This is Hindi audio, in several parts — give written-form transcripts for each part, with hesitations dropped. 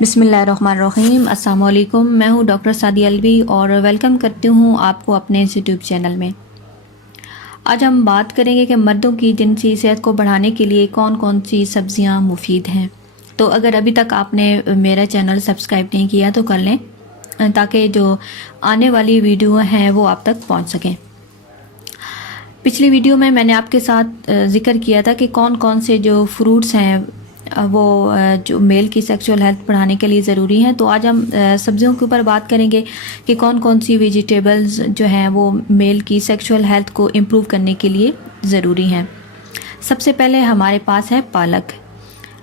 बिस्मिल्लाहिर्रहमानिर्रहीम। अस्सलाम वालेकुम। मैं हूँ डॉक्टर सादिया अलवी और वेलकम करती हूँ आपको अपने इस यूट्यूब चैनल में। आज हम बात करेंगे कि मर्दों की जिनसी सेहत को बढ़ाने के लिए कौन कौन सी सब्जियाँ मुफीद हैं। तो अगर अभी तक आपने मेरा चैनल सब्सक्राइब नहीं किया तो कर लें ताकि जो आने वाली वीडियो हैं वो आप तक पहुँच सकें। पिछली वीडियो में मैंने आपके साथ ज़िक्र किया था कि कौन कौन से जो फ्रूट्स हैं वो जो मेल की सेक्सुअल हेल्थ बढ़ाने के लिए ज़रूरी हैं। तो आज हम सब्जियों के ऊपर बात करेंगे कि कौन कौन सी वेजिटेबल्स जो हैं वो मेल की सेक्सुअल हेल्थ को इम्प्रूव करने के लिए ज़रूरी हैं। सबसे पहले हमारे पास है पालक।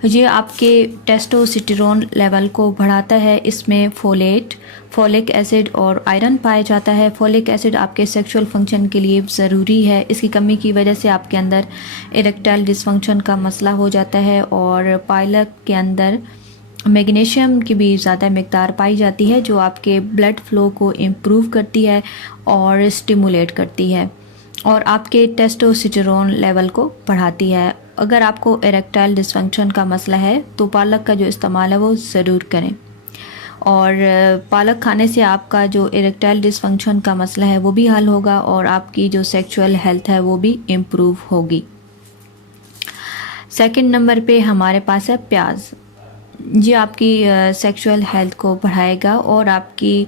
ये आपके टेस्टोस्टेरोन लेवल को बढ़ाता है। इसमें फोलेट, फोलिक एसिड और आयरन पाया जाता है। फोलिक एसिड आपके सेक्सुअल फंक्शन के लिए ज़रूरी है। इसकी कमी की वजह से आपके अंदर इरेक्टाइल डिसफंक्शन का मसला हो जाता है। और पालक के अंदर मैग्नीशियम की भी ज़्यादा मकदार पाई जाती है जो आपके ब्लड फ्लो को इम्प्रूव करती है और स्टिमुलेट करती है और आपके टेस्टोस्टेरोन लेवल को बढ़ाती है। अगर आपको इरेक्टाइल डिसफंक्शन का मसला है तो पालक का जो इस्तेमाल है वो ज़रूर करें। और पालक खाने से आपका जो इरेक्टाइल डिसफंक्शन का मसला है वो भी हल होगा और आपकी जो सेक्सुअल हेल्थ है वो भी इम्प्रूव होगी। सेकंड नंबर पे हमारे पास है प्याज। ये आपकी सेक्सुअल हेल्थ को बढ़ाएगा और आपकी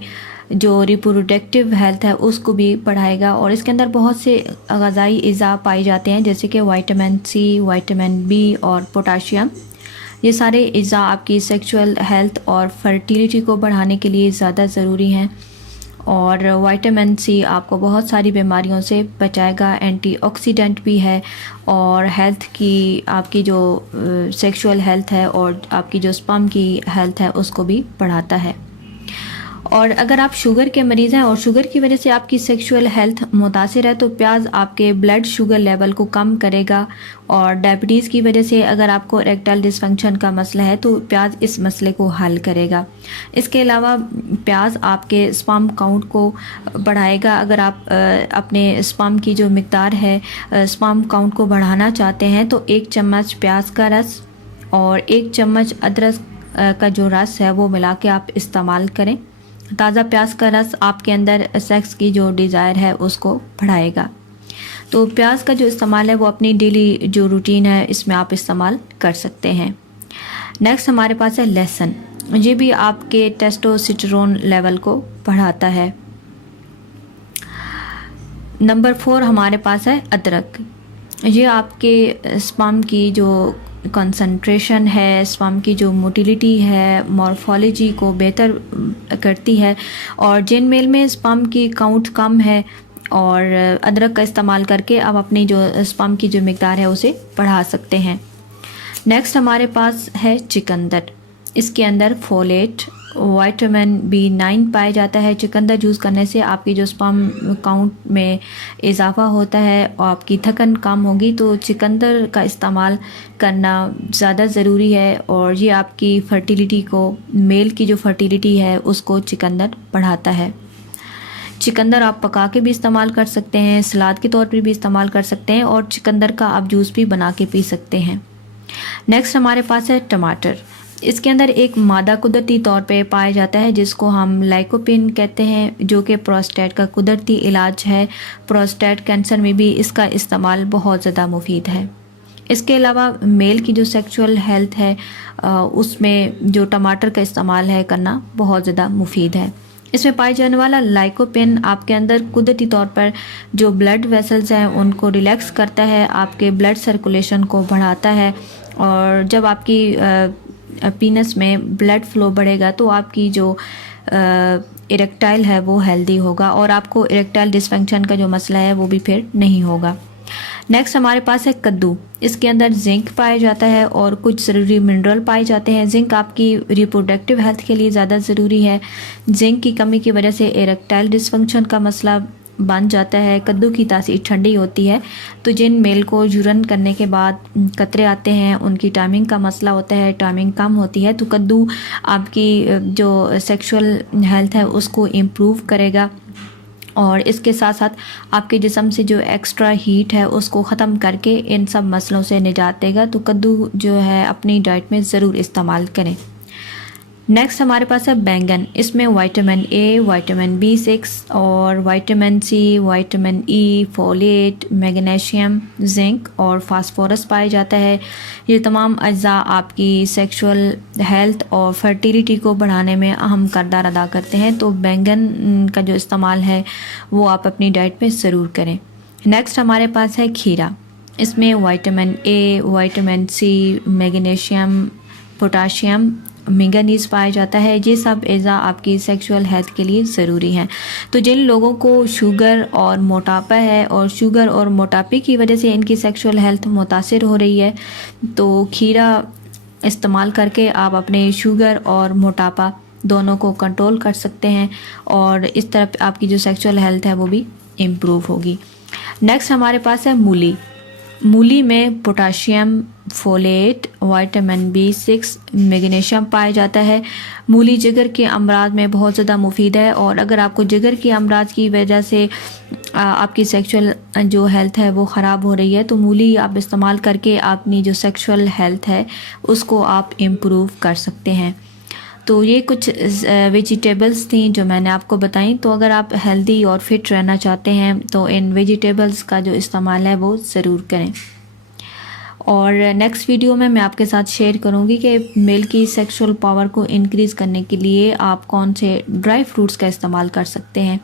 जो रिप्रोडक्टिव हेल्थ है उसको भी बढ़ाएगा। और इसके अंदर बहुत से ग़िज़ाई अज़ा पाए जाते हैं जैसे कि विटामिन सी, विटामिन बी और पोटाशियम। ये सारे अज़ा आपकी सेक्सुअल हेल्थ और फर्टिलिटी को बढ़ाने के लिए ज़्यादा ज़रूरी हैं। और विटामिन सी आपको बहुत सारी बीमारियों से बचाएगा, एंटीऑक्सीडेंट भी है और हेल्थ की आपकी जो सेक्सुअल हेल्थ है और आपकी जो स्पर्म की हेल्थ है उसको भी बढ़ाता है। और अगर आप शुगर के मरीज़ हैं और शुगर की वजह से आपकी सेक्सुअल हेल्थ मुतासिर है तो प्याज आपके ब्लड शुगर लेवल को कम करेगा। और डायबिटीज़ की वजह से अगर आपको इरेक्टाइल डिसफंक्शन का मसला है तो प्याज इस मसले को हल करेगा। इसके अलावा प्याज आपके स्पर्म काउंट को बढ़ाएगा। अगर आप अपने स्पर्म की जो मकदार है स्पर्म काउंट को बढ़ाना चाहते हैं तो 1 चम्मच प्याज का रस और 1 चम्मच अदरक का जो रस है वो मिला के आप इस्तेमाल करें। ताज़ा प्याज का रस आपके अंदर सेक्स की जो डिज़ायर है उसको बढ़ाएगा। तो प्याज का जो इस्तेमाल है वो अपनी डेली जो रूटीन है इसमें आप इस्तेमाल कर सकते हैं। नेक्स्ट हमारे पास है लहसुन। ये भी आपके टेस्टोस्टेरोन लेवल को बढ़ाता है। नंबर 4 हमारे पास है अदरक। ये आपके स्पर्म की जो कंसंट्रेशन है, स्पर्म की जो मोटिलिटी है, मॉर्फोलॉजी को बेहतर करती है। और जिन मेल में स्पर्म की काउंट कम है और अदरक का इस्तेमाल करके आप अपनी जो स्पर्म की जो मकदार है उसे बढ़ा सकते हैं। नेक्स्ट हमारे पास है चुकंदर। इसके अंदर फोलेट, विटामिन B9 पाया जाता है। चुकंदर यूज़ करने से आपकी जो स्पर्म काउंट में इजाफा होता है और आपकी थकन कम होगी। तो चुकंदर का इस्तेमाल करना ज़्यादा ज़रूरी है और ये आपकी फर्टिलिटी को, मेल की जो फर्टिलिटी है उसको चुकंदर बढ़ाता है। चुकंदर आप पका के भी इस्तेमाल कर सकते हैं, सलाद के तौर पर भी इस्तेमाल कर सकते हैं और चुकंदर का आप जूस भी बना के पी सकते हैं। नेक्स्ट हमारे पास है टमाटर। इसके अंदर एक मादा कुदरती तौर पे पाया जाता है जिसको हम लाइकोपिन कहते हैं जो कि प्रोस्टेट का कुदरती इलाज है। प्रोस्टेट कैंसर में भी इसका इस्तेमाल बहुत ज़्यादा मुफीद है। इसके अलावा मेल की जो सेक्सुअल हेल्थ है उसमें जो टमाटर का इस्तेमाल है करना बहुत ज़्यादा मुफीद है। इसमें पाए जाने वाला लाइकोपिन आपके अंदर कुदरती तौर पर जो ब्लड वेसल्स हैं उनको रिलैक्स करता है, आपके ब्लड सर्कुलेशन को बढ़ाता है। और जब आपकी पीनस में ब्लड फ्लो बढ़ेगा तो आपकी जो इरेक्टाइल है वो हेल्दी होगा और आपको इरेक्टाइल डिसफंक्शन का जो मसला है वो भी फिर नहीं होगा। नेक्स्ट हमारे पास है कद्दू। इसके अंदर जिंक पाया जाता है और कुछ ज़रूरी मिनरल पाए जाते हैं। जिंक आपकी रिप्रोडक्टिव हेल्थ के लिए ज़्यादा ज़रूरी है। जिंक की कमी की वजह से इरेक्टाइल डिसफंक्शन का मसला बन जाता है। कद्दू की तासीर ठंडी होती है तो जिन मेल को यूरिन करने के बाद कतरे आते हैं उनकी टाइमिंग का मसला होता है, टाइमिंग कम होती है तो कद्दू आपकी जो सेक्सुअल हेल्थ है उसको इम्प्रूव करेगा और इसके साथ साथ आपके जिस्म से जो एक्स्ट्रा हीट है उसको ख़त्म करके इन सब मसलों से निजात देगा। तो कद्दू जो है अपनी डाइट में ज़रूर इस्तेमाल करें। नेक्स्ट हमारे पास है बैंगन। इसमें विटामिन ए, विटामिन B6 और vitamin C, vitamin E, folate, magnesium, zinc और फास्फोरस पाया जाता है। ये तमाम अज्जा आपकी सेक्सुअल हेल्थ और फर्टिलिटी को बढ़ाने में अहम किरदार अदा करते हैं। तो बैंगन का जो इस्तेमाल है वो आप अपनी डाइट में ज़रूर करें। नेक्स्ट हमारे पास है खीरा। इसमें vitamin A, vitamin C, magnesium, potassium, manganese पाया जाता है। ये सब अज़ा आपकी सेक्सुअल हेल्थ के लिए ज़रूरी हैं। तो जिन लोगों को शुगर और मोटापा है और शुगर और मोटापे की वजह से इनकी सेक्सुअल हेल्थ मुतासिर हो रही है, तो खीरा इस्तेमाल करके आप अपने शुगर और मोटापा दोनों को कंट्रोल कर सकते हैं और इस तरह आपकी जो सेक्सुअल हेल्थ है वो भी इम्प्रूव होगी। नेक्स्ट हमारे पास है मूली। मूली में potassium, folate, vitamin B6, magnesium पाया जाता है। मूली जिगर के अमराज में बहुत ज़्यादा मुफीद है और अगर आपको जिगर के अमराज की वजह से आपकी सेक्सुअल जो हेल्थ है वो ख़राब हो रही है, तो मूली आप इस्तेमाल करके अपनी जो सेक्सुअल हेल्थ है उसको आप इम्प्रूव कर सकते हैं। तो ये कुछ वेजिटेबल्स थी जो मैंने आपको बताई। तो अगर आप हेल्दी और फिट रहना चाहते हैं तो इन वेजिटेबल्स का जो इस्तेमाल है वो ज़रूर करें। और नेक्स्ट वीडियो में मैं आपके साथ शेयर करूंगी कि मेल की सेक्सुअल पावर को इंक्रीज़ करने के लिए आप कौन से ड्राई फ्रूट्स का इस्तेमाल कर सकते हैं।